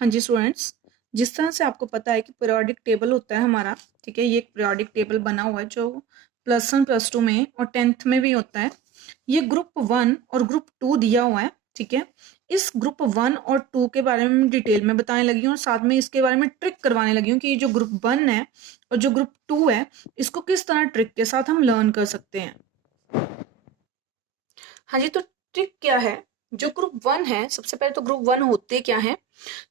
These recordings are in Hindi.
हाँ जी स्टूडेंट्स, जिस तरह से आपको पता है कि पीरियोडिक टेबल होता है हमारा, ठीक है। ये एक पीरियोडिक टेबल बना हुआ है जो +1 +2 में और 10th में भी होता है। ये ग्रुप 1 और ग्रुप 2 दिया हुआ है, ठीक है। इस ग्रुप 1 और 2 के बारे में डिटेल में बताने लगी हूँ और साथ में इसके बारे में ट्रिक करवाने लगी हूँ कि ये जो ग्रुप 1 है और जो ग्रुप 2 है, इसको किस तरह ट्रिक के साथ हम लर्न कर सकते हैं। हाँ जी, तो ट्रिक क्या है। जो ग्रुप 1 है, सबसे पहले तो ग्रुप 1 होते क्या है,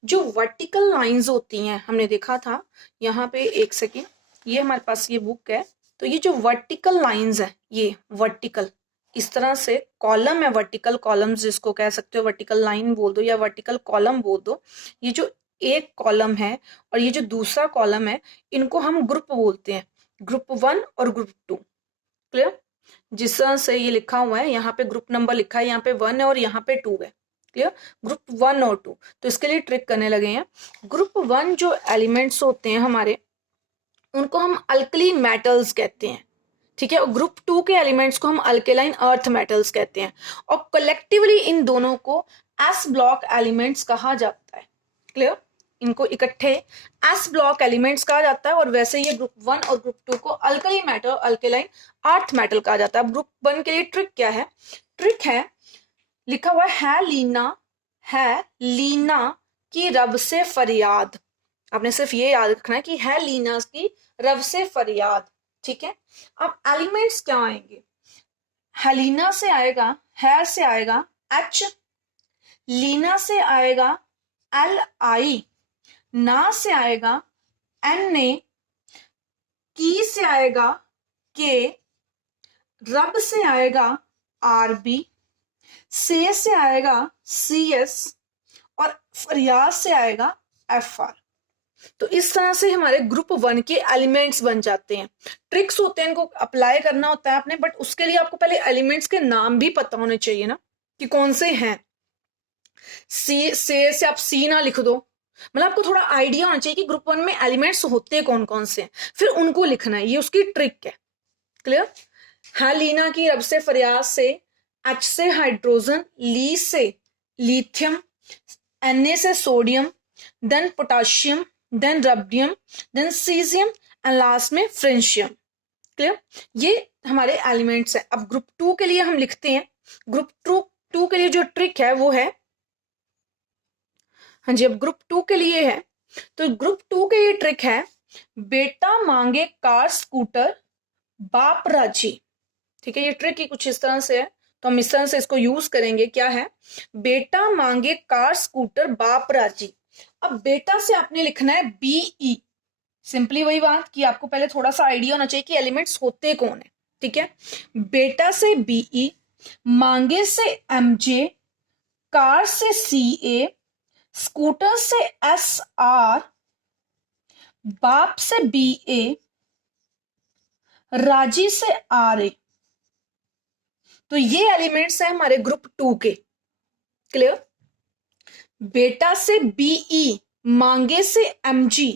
जो वर्टिकल लाइंस होती हैं, हमने देखा था यहाँ पे। एक सेकेंड, ये हमारे पास ये बुक है, तो ये जो वर्टिकल लाइंस है, ये वर्टिकल इस तरह से कॉलम है, वर्टिकल कॉलम्स जिसको कह सकते हो, वर्टिकल लाइन बोल दो या वर्टिकल कॉलम बोल दो। ये जो एक कॉलम है और ये जो दूसरा कॉलम है, इनको हम ग्रुप बोलते हैं, ग्रुप 1 और ग्रुप 2। क्लियर। जिस तरह से ये लिखा हुआ है, यहाँ पे ग्रुप नंबर लिखा है, यहाँ पे 1 है और यहाँ पे 2 है। क्लियर। ग्रुप 1 और 2, तो इसके लिए ट्रिक करने लगे हैं। ग्रुप 1 जो एलिमेंट्स होते हैं हमारे, उनको हम अल्कली मेटल्स कहते हैं, ठीक है। और ग्रुप 2 के एलिमेंट्स को हम अल्केलाइन अर्थ मेटल्स कहते हैं, और कलेक्टिवली इन दोनों को एस ब्लॉक एलिमेंट्स कहा जाता है। क्लियर। इनको इकट्ठे एस ब्लॉक एलिमेंट्स कहा जाता है, और वैसे ये ग्रुप 1 और ग्रुप 2 को alkali metal, alkaline earth metal कहा जाता है। अब ग्रुप 1 के लिए ट्रिक क्या है। ट्रिक है, लिखा हुआ है लीना की रब से फरियाद। आपने सिर्फ ये याद रखना है कि है लीना की रब से फरियाद, ठीक है। अब एलिमेंट्स क्या आएंगे। हेलीना से आएगा, है से आएगा एच, लीना से आएगा LI, ना से आएगा NA, की से आएगा के, रब से आएगा RB, से आएगा CS, और फरियाद से आएगा FR। तो इस तरह से हमारे ग्रुप 1 के एलिमेंट्स बन जाते हैं। ट्रिक्स होते हैं, इनको अप्लाई करना होता है आपने, बट उसके लिए आपको पहले एलिमेंट्स के नाम भी पता होने चाहिए ना, कि कौन से हैं। से आप सी ना लिख दो, मतलब आपको थोड़ा आइडिया होना चाहिए कि ग्रुप 1 में एलिमेंट्स होते कौन कौन से हैं, फिर उनको लिखना है। ये उसकी ट्रिक है। क्लियर। हाँ, लीना की रब से फरियाद से, एच से हाइड्रोजन, ली से लिथियम, Na से sodium, then potassium, then rubidium, then caesium, and last में फ्रेंशियम। क्लियर। ये हमारे एलिमेंट्स हैं। अब ग्रुप 2 के लिए हम लिखते हैं। ग्रुप 2 के लिए जो ट्रिक है वो है, हाँ जी, अब ग्रुप 2 के लिए है, तो ग्रुप 2 के लिए ट्रिक है, बेटा मांगे कार स्कूटर बाप राजी। ठीक है, ये ट्रिक ही कुछ इस तरह से है, तो हम इस तरह से इसको यूज करेंगे। क्या है, बेटा मांगे कार स्कूटर बाप राजी। अब बेटा से आपने लिखना है BE। सिंपली वही बात कि आपको पहले थोड़ा सा आइडिया होना चाहिए कि एलिमेंट्स होते कौन है, ठीक है। बेटा से BE, मांगे से MJ, कार से CA, स्कूटर से SR, बाप से BA, राजी से RA। तो ये एलिमेंट्स हैं हमारे ग्रुप 2 के। क्लियर। बेटा से BE, मांगे से MG,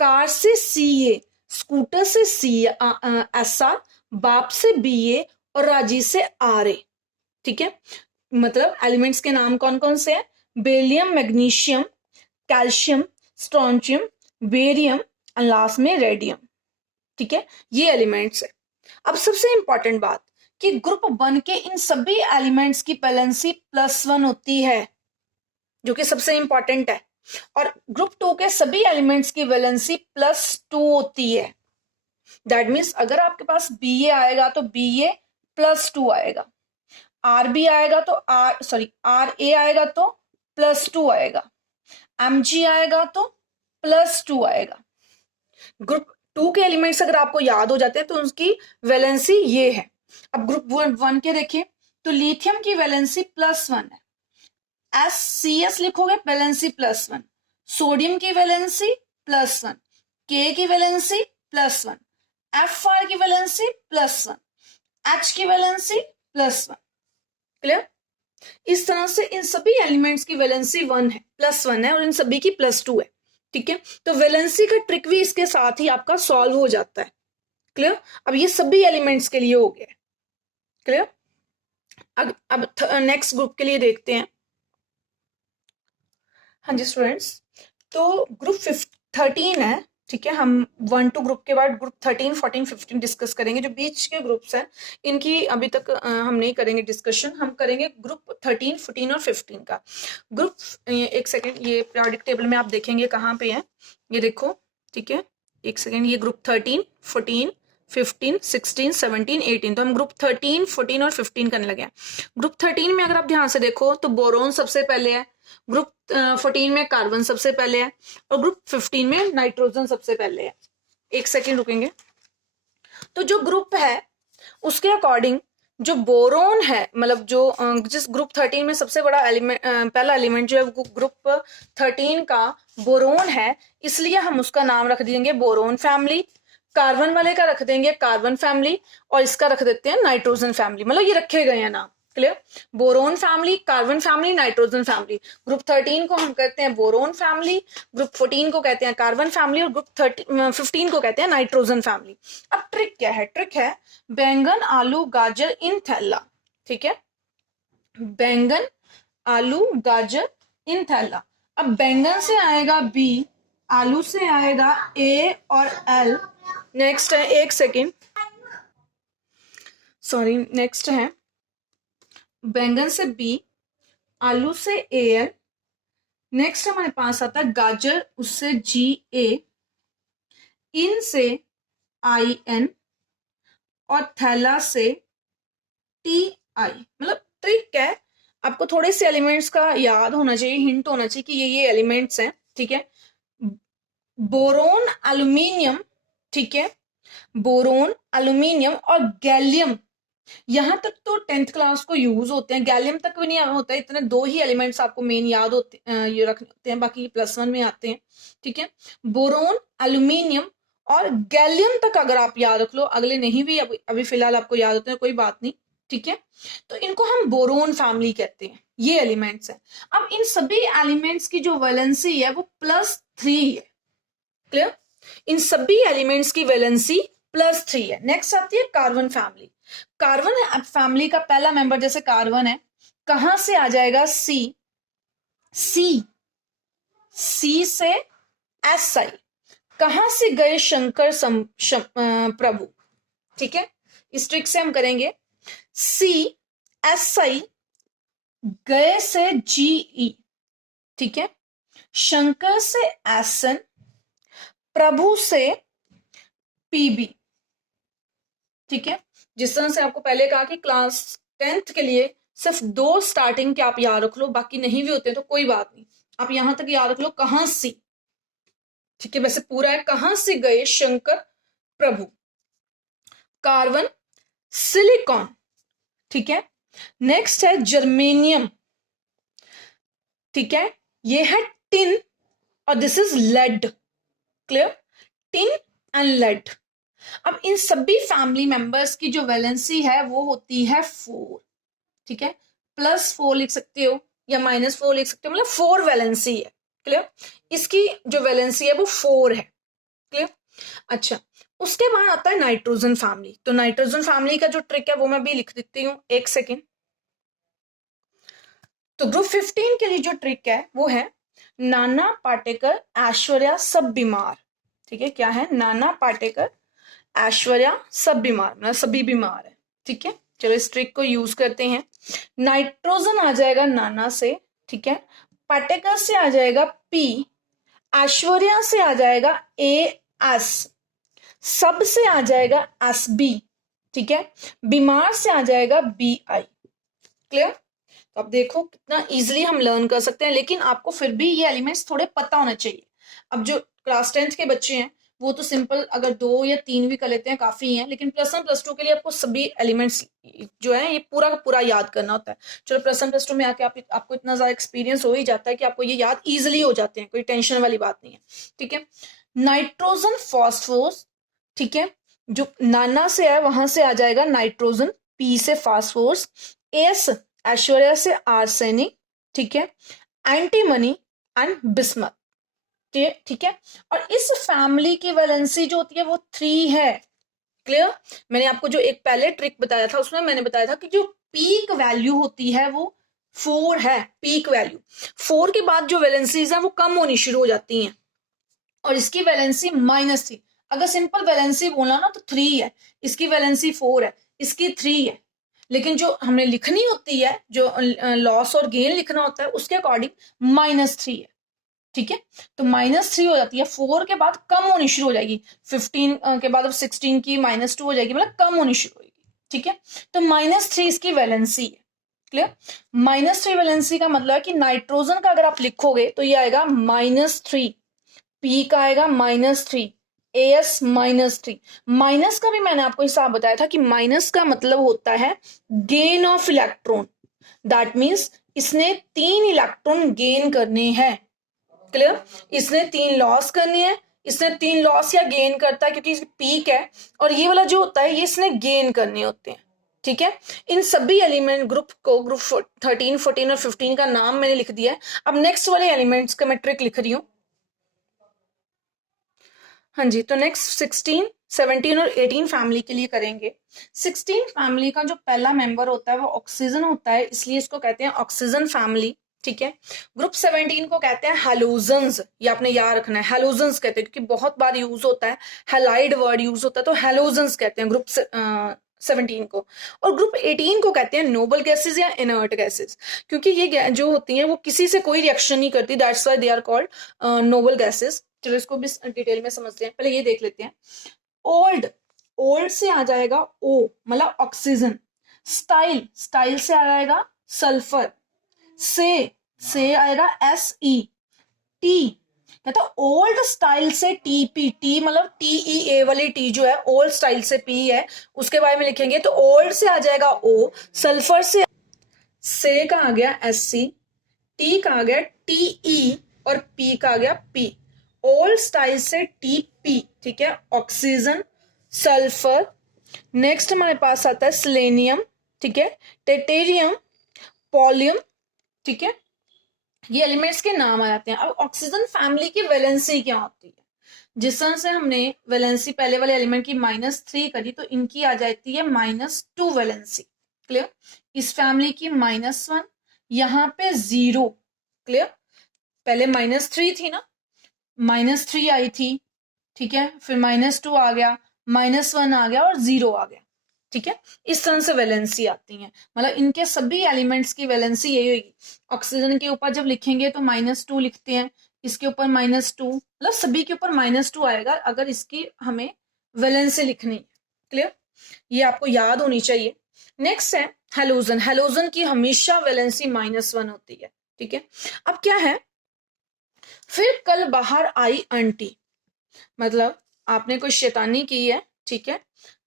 कार से CA, स्कूटर से SR, बाप से BA, और राजी से RA। ठीक है, मतलब एलिमेंट्स के नाम कौन कौन से हैं, barium, magnesium, calcium, strontium, barium, और लास्ट में रेडियम। ठीक है, ये एलिमेंट्स है। अब सबसे इंपॉर्टेंट बात कि ग्रुप 1 के इन सभी एलिमेंट्स की वैलेंसी +1 होती है, जो कि सबसे इंपॉर्टेंट है, और ग्रुप 2 के सभी एलिमेंट्स की वैलेंसी +2 होती है। दैट मीन्स अगर आपके पास BA आएगा तो BA +2 आएगा, RB आएगा तो RA आएगा तो +2 आएगा, MG आएगा तो +2 आएगा। ग्रुप 2 के एलिमेंट्स अगर आपको याद हो जाते हैं तो उसकी वैलेंसी ये है। अब ग्रुप 1 के देखिए, तो लिथियम की वैलेंसी +1 है, SCS लिखोगे वैलेंसी +1, सोडियम की वैलेंसी +1, K की वैलेंसी +1, FR की वैलेंसी +1, H की वैलेंसी +1। क्लियर। इस तरह से इन सभी एलिमेंट्स की वैलेंसी 1 है, +1 है, और इन सभी की +2 है। ठीक है, तो वैलेंसी का ट्रिक भी इसके साथ ही आपका सॉल्व हो जाता है। क्लियर। अब ये सभी एलिमेंट्स के लिए हो गया। क्लियर। अब नेक्स्ट ग्रुप के लिए देखते हैं। हाँ जी स्टूडेंट्स, तो ग्रुप 13 है, ठीक है। हम 1 2 ग्रुप के बाद ग्रुप 13 14 15 डिस्कस करेंगे। जो बीच के ग्रुप्स हैं इनकी अभी तक हम नहीं करेंगे डिस्कशन, हम करेंगे ग्रुप 13 14 और 15 का। ग्रुप एक सेकेंड, ये पीरियोडिक टेबल में आप देखेंगे कहाँ पे है, ये देखो, ठीक है। एक सेकेंड, ये ग्रुप 13 14 15 16 17 18, तो हम ग्रुप 13 14 और 15 करने लगे हैं। ग्रुप 13 में अगर आप ध्यान से देखो तो बोरोन सबसे पहले है, ग्रुप 14 में कार्बन सबसे पहले है, और ग्रुप 15 में नाइट्रोजन सबसे पहले है। एक सेकेंड रुकेंगे। तो जो ग्रुप है उसके अकॉर्डिंग जो बोरोन है, मतलब जो जिस ग्रुप 13 में सबसे बड़ा एलिमेंट, पहला एलिमेंट जो है वो ग्रुप 13 का बोरोन है, इसलिए हम उसका नाम रख देंगे बोरोन फैमिली। कार्बन वाले का रख देंगे कार्बन फैमिली, और इसका रख देते हैं नाइट्रोजन फैमिली। मतलब ये रखे गए हैं नाम, clear. Boron family, carbon family, nitrogen family. Group 13 को हम कहते हैं बोरोन फैमिली, ग्रुप 14 को कहते हैं कार्बन फैमिली, और ग्रुप 15 को कहते हैं नाइट्रोजन फैमिली। अब ट्रिक क्या है? ट्रिक है बैंगन आलू गाजर इन थैला, ठीक है। बैंगन आलू गाजर इन थैला। अब बैंगन से आएगा बी, आलू से आएगा ए और एल। नेक्स्ट है, एक सेकेंड, सॉरी, नेक्स्ट है बैंगन से बी, आलू से ए एल। नेक्स्ट हमारे पास आता है गाजर, उससे जी ए, इन से आई एन, और थैला से टी आई। मतलब ट्रिक है, आपको थोड़े से एलिमेंट्स का याद होना चाहिए, हिंट होना चाहिए कि ये एलिमेंट्स हैं, ठीक है। बोरोन एल्यूमिनियम, ठीक है, बोरोन एल्यूमिनियम और गैलियम, यहां तक तो 10th क्लास को यूज होते हैं, गैलियम तक भी नहीं होता है। इतने दो ही एलिमेंट्स आपको मेन याद होते, ये रखने होते हैं, बाकी +1 में आते हैं, ठीक है। बोरोन एल्यूमिनियम और गैलियम तक अगर आप याद रख लो, अगले नहीं भी अभी फिलहाल आपको याद होते हैं, कोई बात नहीं, ठीक है। तो इनको हम बोरोन फैमिली कहते हैं, ये एलिमेंट्स हैं। अब इन सभी एलिमेंट्स की जो वैलेंसी है वो +3 है, क्लियर। इन सभी एलिमेंट्स की वैलेंसी +3 है। नेक्स्ट आती है कार्बन फैमिली। कार्बन फैमिली का पहला मेंबर जैसे कार्बन है, कहां से आ जाएगा? सी, सी, सी से एस आई। कहां से गए? शंकर प्रभु, ठीक है। इस ट्रिक से हम करेंगे, सी एस आई, गए से जीई, ठीक है, शंकर से एस एन, प्रभु से पीबी, ठीक है। जिस तरह से आपको पहले कहा कि क्लास 10th के लिए सिर्फ 2 स्टार्टिंग के आप याद रख लो, बाकी नहीं भी होते तो कोई बात नहीं, आप यहां तक याद रख लो। कहां से, ठीक है, वैसे पूरा है, कहां से गए शंकर प्रभु। कार्बन, सिलिकॉन, ठीक है। नेक्स्ट है जर्मेनियम, ठीक है, ये है टिन, और this is lead, clear, tin and lead. अब इन सभी फैमिली मेंबर्स की जो वैलेंसी है वो होती है 4, ठीक है। +4 लिख सकते हो या -4 लिख सकते हो, मतलब 4 वैलेंसी है, क्लियर। इसकी जो वैलेंसी है वो 4 है, क्लियर। अच्छा, उसके बाद आता है नाइट्रोजन फैमिली। तो नाइट्रोजन फैमिली का जो ट्रिक है वो मैं भी लिख देती हूँ, एक सेकेंड। तो ग्रुप 15 के लिए जो ट्रिक है वो है नाना पाटेकर ऐश्वर्या सब बीमार, ठीक है। क्या है? नाना पाटेकर ऐश्वर्या सब बीमार, मतलब सभी बीमार है, ठीक है। चलो इस ट्रिक को यूज करते हैं। नाइट्रोजन आ जाएगा नाना से, ठीक है, पाटेकर से आ जाएगा पी, ऐश्वर्या से आ जाएगा ए एस, सब से आ जाएगा एस बी, ठीक है, बीमार से आ जाएगा बी आई, क्लियर। तो अब देखो कितना इजीली हम लर्न कर सकते हैं, लेकिन आपको फिर भी ये एलिमेंट्स थोड़े पता होने चाहिए। अब जो क्लास 10th के बच्चे हैं वो तो सिंपल अगर 2 या 3 भी कर लेते हैं काफी है, लेकिन +1 +2 के लिए आपको सभी एलिमेंट्स जो है ये पूरा का पूरा याद करना होता है। चलो +1 +2 में आके आपको इतना ज्यादा एक्सपीरियंस हो ही जाता है कि आपको ये याद इजिली हो जाते हैं, कोई टेंशन वाली बात नहीं है, ठीक है। नाइट्रोजन फॉस्फोरस, ठीक है, जो नाना से है वहां से आ जाएगा नाइट्रोजन, पी से फास्फोरस, एस ऐश्वर्या से आर्सेनिक, ठीक है, एंटीमनी एंड बिस्मथ, ठीक है। और इस फैमिली की वैलेंसी जो होती है वो 3 है, क्लियर। मैंने आपको जो एक पहले ट्रिक बताया था उसमें मैंने बताया था कि जो पीक वैल्यू होती है वो 4 है पीक वैल्यू। 4 के बाद जो वैलेंसीज हैं वो कम होनी शुरू हो जाती हैं और इसकी वैलेंसी -3। अगर सिंपल वैलेंसी बोला ना तो 3 है, इसकी वैलेंसी 4 है, इसकी 3 है। लेकिन जो हमने लिखनी होती है, जो लॉस और गेन लिखना होता है, उसके अकॉर्डिंग -3 है। ठीक है, तो -3 हो जाती है। 4 के बाद कम होनी शुरू हो जाएगी, 15 के बाद अब 16 की -2 हो जाएगी, मतलब कम होनी शुरू होगी। ठीक है, तो -3 इसकी वैलेंसी है। क्लियर? -3 वैलेंसी का मतलब है कि नाइट्रोजन का अगर आप लिखोगे तो ये आएगा -3, पी का आएगा -3, एस -3। माइनस का भी मैंने आपको हिसाब बताया था कि माइनस का मतलब होता है gain of electron. That means इसने 3 इलेक्ट्रॉन गेन करने हैं। क्लियर? इसने 3 लॉस करने हैं, इसने 3 लॉस या गेन करता है क्योंकि पीक है, और ये वाला जो होता है ये इसने गेन करने होते हैं। ठीक है, इन सभी एलिमेंट ग्रुप को, ग्रुप 13, 14 और 15 का नाम मैंने लिख दिया है। अब नेक्स्ट वाले एलिमेंट्स का मैं ट्रिक लिख रही हूं। हाँ जी, तो नेक्स्ट 16, 17 और 18 फैमिली के लिए करेंगे। 16 फैमिली का जो पहला मेंबर होता है वो ऑक्सीजन होता है, इसलिए इसको कहते हैं ऑक्सीजन फैमिली। ठीक है, ग्रुप 17 को कहते हैं हेलोजन्स, ये आपने याद रखना है, हेलोजन्स कहते हैं क्योंकि बहुत बार यूज होता है, हेलाइड वर्ड यूज होता है, तो हेलोजन्स कहते हैं ग्रुप 17 को। और ग्रुप 18 को कहते हैं नोबल गैसेस या इनर्ट गैसेस, क्योंकि ये जो होती हैं वो किसी से कोई रिएक्शन नहीं करती, that's why they are called noble gases. चलो इसको भी डिटेल में समझते हैं, पहले ये देख लेते हैं। ओल्ड, ओल्ड से आ जाएगा ओ, मतलब ऑक्सीजन। स्टाइल, स्टाइल से आ जाएगा सल्फर। से आएगा SE। टी, कहता ओल्ड स्टाइल से TP, टी मतलब TEA वाली टी जो है, ओल्ड स्टाइल से P है, उसके बारे में लिखेंगे तो ओल्ड से आ जाएगा O, सल्फर से का आ गया SC, टी का आ गया TE और P का आ गया P। ओल्ड स्टाइल से TP। ठीक है, ऑक्सीजन, सल्फर। नेक्स्ट हमारे पास आता है सेलेनियम। ठीक है, टेटेरियम, पॉलियम। ठीक है, ये एलिमेंट्स के नाम आ जाते हैं। अब ऑक्सीजन फैमिली की वैलेंसी क्या होती है? जिस तरह से हमने वैलेंसी पहले वाले एलिमेंट की -3 करी, तो इनकी आ जाती है -2 वैलेंसी। क्लियर? इस फैमिली की -1, यहाँ पे 0। क्लियर? पहले -3 थी ना, -3 आई थी। ठीक है, फिर -2 आ गया, -1 आ गया और 0 आ गया। ठीक है, इस तरह से वैलेंसी आती है, मतलब इनके सभी एलिमेंट्स की वैलेंसी यही होगी। ऑक्सीजन के ऊपर जब लिखेंगे तो -2 लिखते हैं, इसके ऊपर -2, मतलब सभी के ऊपर -2 आएगा अगर इसकी हमें वैलेंसी लिखनी है। क्लियर? ये आपको याद होनी चाहिए। नेक्स्ट है हेलोजन। हेलोजन की हमेशा वैलेंसी -1 होती है। ठीक है, अब क्या है, फिर कल बाहर आई आंटी, मतलब आपने कोई शैतानी की है। ठीक है,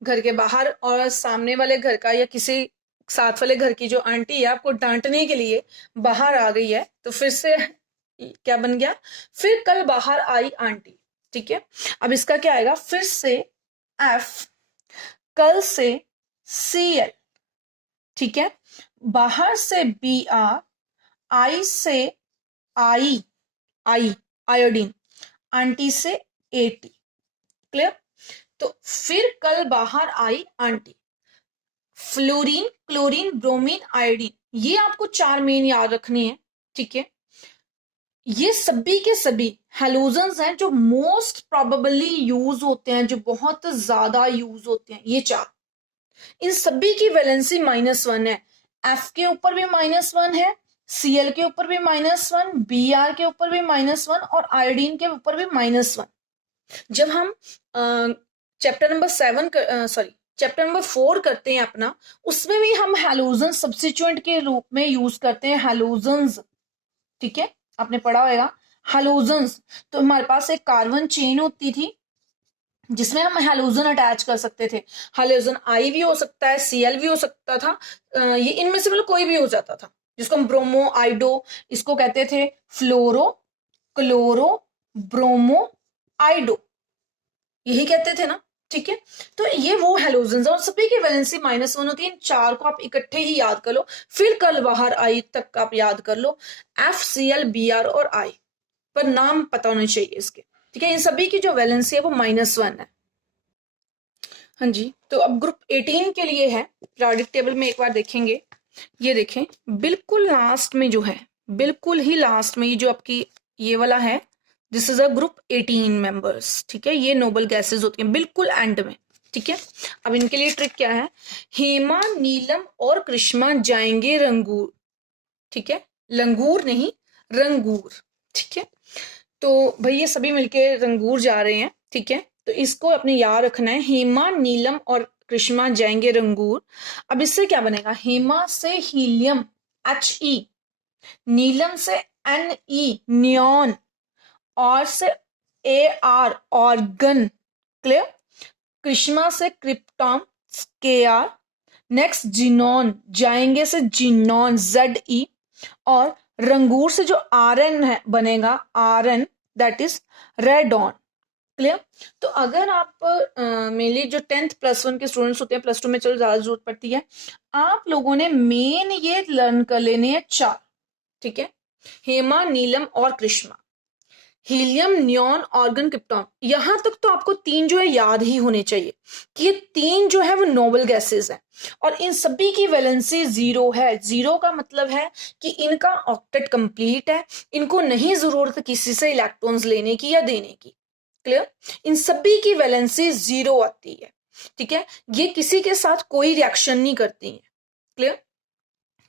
घर के बाहर और सामने वाले घर का या किसी साथ वाले घर की जो आंटी है आपको डांटने के लिए बाहर आ गई है, तो फिर से क्या बन गया, फिर कल बाहर आई आंटी। ठीक है, अब इसका क्या आएगा, फिर से F, कल से Cl। ठीक है, बाहर से Br, आई से आई, आयोडीन, आंटी से AT। क्लियर? तो फिर कल बाहर आई aunty. Fluorine, chlorine, bromine, iodine, ये आपको 4 मेन याद रखने हैं। ठीक है, ये सभी के सभी हेलोजन्स हैं जो मोस्ट प्रोबेबली यूज होते हैं, जो बहुत ज्यादा यूज होते हैं, ये 4। इन सभी की वैलेंसी -1 है। F के ऊपर भी -1 है, Cl के ऊपर भी -1, Br के ऊपर भी -1 और आयोडीन के ऊपर भी -1। जब हम चैप्टर नंबर 4 करते हैं अपना, उसमें भी हम हेलोजन सब्स्टिट्यूएंट के रूप में यूज करते हैं, हेलोजन्स। ठीक है, आपने पढ़ा होगा हेलोजन्स। तो हमारे पास एक कार्बन चेन होती थी जिसमें हम हेलोजन अटैच कर सकते थे। हेलोजन आई भी हो सकता है, Cl भी हो सकता था, ये इनमें से मतलब कोई भी हो जाता था, जिसको हम ब्रोमो, आइडो, इसको कहते थे फ्लोरो, क्लोरो, ब्रोमो, आइडो, यही कहते थे ना। ठीक है, तो ये वो हेलोजन्स और सभी की वैलेंसी -1 होती है। इन 4 को आप इकट्ठे ही याद कर लो, फिर कल बाहर आई तक आप याद कर लो, FCl, Br और I, पर नाम पता होने चाहिए इसके। ठीक है, इन सभी की जो वैलेंसी है वो -1 है। हाँ जी, तो अब ग्रुप 18 के लिए है, पीरियोडिक टेबल में एक बार देखेंगे। ये देखें बिल्कुल लास्ट में जो है, बिल्कुल ही लास्ट में ये जो आपकी ये वाला है, this is a group 18 members, ठीक है। ये नोबल गैसेस होती हैं बिल्कुल एंड में, ठीक है। अब इनके लिए ट्रिक क्या है, हेमा, नीलम और कृष्णा जाएंगे रंगूर, ठीक है, लंगूर नहीं रंगूर, ठीक है। तो भाई ये सभी मिलके रंगूर जा रहे हैं, ठीक है। तो इसको अपने याद रखना है, हेमा, नीलम और कृष्णा जाएंगे रंगूर। अब इससे क्या बनेगा, हेमा से हीलियम HE, नीलम से NE नियॉन, और से AR ऑर्गन, क्लियर। कृष्णा से क्रिप्टॉन KR, नेक्स्ट जिनॉन जाएंगे से जिनॉन ZE, और रंगूर से जो RN है बनेगा RN, that is radon, clear. तो अगर आप मेनली जो 10th +1 के स्टूडेंट्स होते हैं, +2 में चलो ज्यादा जरूरत पड़ती है, आप लोगों ने मेन ये लर्न कर लेने हैं 4, ठीक है। हेमा, नीलम और Krishna, helium, neon, organ, krypton, यहां तक तो आपको 3 जो है याद ही होने चाहिए कि ये 3 जो है वो नोबल गैसेस हैं, और इन सभी की वैलेंसी 0 है। 0 का मतलब है कि इनका ऑक्टेट कंप्लीट है, इनको नहीं जरूरत किसी से इलेक्ट्रॉन्स लेने की या देने की, क्लियर। इन सभी की वैलेंसी 0 आती है, ठीक है। ये किसी के साथ कोई रिएक्शन नहीं करती है, क्लियर।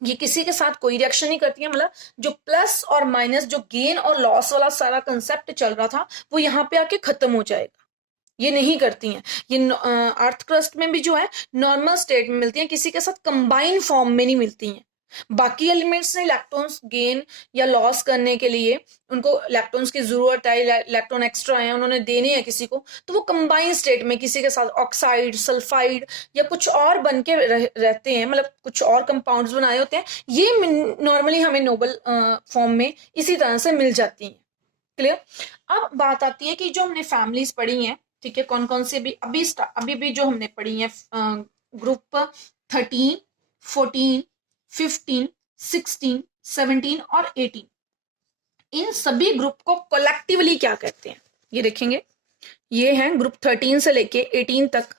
ये किसी के साथ कोई रिएक्शन नहीं करती है, मतलब जो प्लस और माइनस, जो गेन और लॉस वाला सारा कंसेप्ट चल रहा था वो यहाँ पे आके खत्म हो जाएगा, ये नहीं करती हैं। ये अर्थ क्रस्ट में भी जो है नॉर्मल स्टेट में मिलती हैं, किसी के साथ कंबाइन फॉर्म में नहीं मिलती हैं। बाकी एलिमेंट्स ने इलेक्ट्रॉन्स गेन या लॉस करने के लिए उनको इलेक्ट्रॉन्स की जरूरत है, इलेक्ट्रॉन एक्स्ट्रा है, उन्होंने देने हैं किसी को, तो वो कंबाइन स्टेट में किसी के साथ ऑक्साइड, सल्फाइड या कुछ और बन के रहते हैं, मतलब कुछ और कंपाउंड्स बनाए होते हैं। ये नॉर्मली हमें नोबल फॉर्म में इसी तरह से मिल जाती हैं, क्लियर। अब बात आती है कि जो हमने फैमिलीज पढ़ी हैं, ठीक है, कौन कौन सी अभी भी जो हमने पढ़ी है, ग्रुप 13, 14, 15, 16, 17 और 18, इन सभी ग्रुप को कलेक्टिवली क्या कहते हैं ये देखेंगे। ये हैं ग्रुप 13 से लेके 18 तक,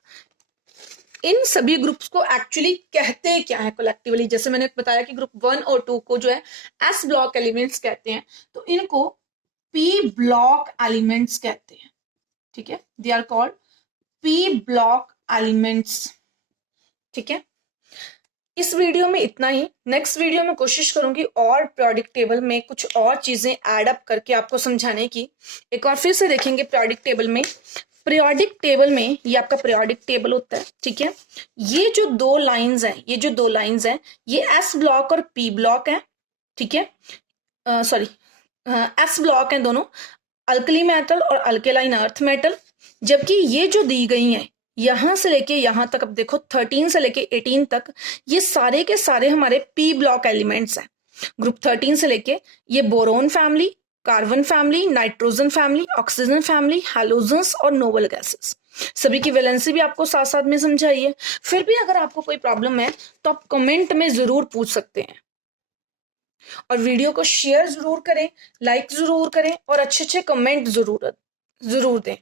इन सभी ग्रुप्स को एक्चुअली कहते क्या है कलेक्टिवली। जैसे मैंने बताया कि ग्रुप 1 और 2 को जो है S ब्लॉक एलिमेंट्स कहते हैं, तो इनको P ब्लॉक एलिमेंट्स कहते हैं, ठीक है। They are called P block elements, ठीक है। इस वीडियो में इतना ही। नेक्स्ट वीडियो में कोशिश करूंगी और पीरियोडिक टेबल में कुछ और चीजें ऐड अप करके आपको समझाने की। एक और फिर से देखेंगे पीरियोडिक टेबल में। पीरियोडिक टेबल में ये आपका पीरियोडिक टेबल होता है, ठीक है। ये जो 2 लाइंस हैं, ये जो 2 लाइंस हैं, ये S ब्लॉक और P ब्लॉक है, ठीक है। सॉरी, S ब्लॉक है दोनों, अल्कली मेटल और अल्केलाइन अर्थ मेटल। जबकि ये जो दी गई हैं यहां से लेके यहां तक, अब देखो 13 से लेके 18 तक, ये सारे के सारे हमारे P ब्लॉक एलिमेंट्स हैं। ग्रुप 13 से लेके ये boron family, carbon family, nitrogen family, oxygen family, halogens और नोबल गैसेस, सभी की वैलेंसी भी आपको साथ साथ में समझाइए। फिर भी अगर आपको कोई प्रॉब्लम है तो आप कमेंट में जरूर पूछ सकते हैं, और वीडियो को शेयर जरूर करें, लाइक जरूर करें और अच्छे अच्छे कमेंट जरूर दें।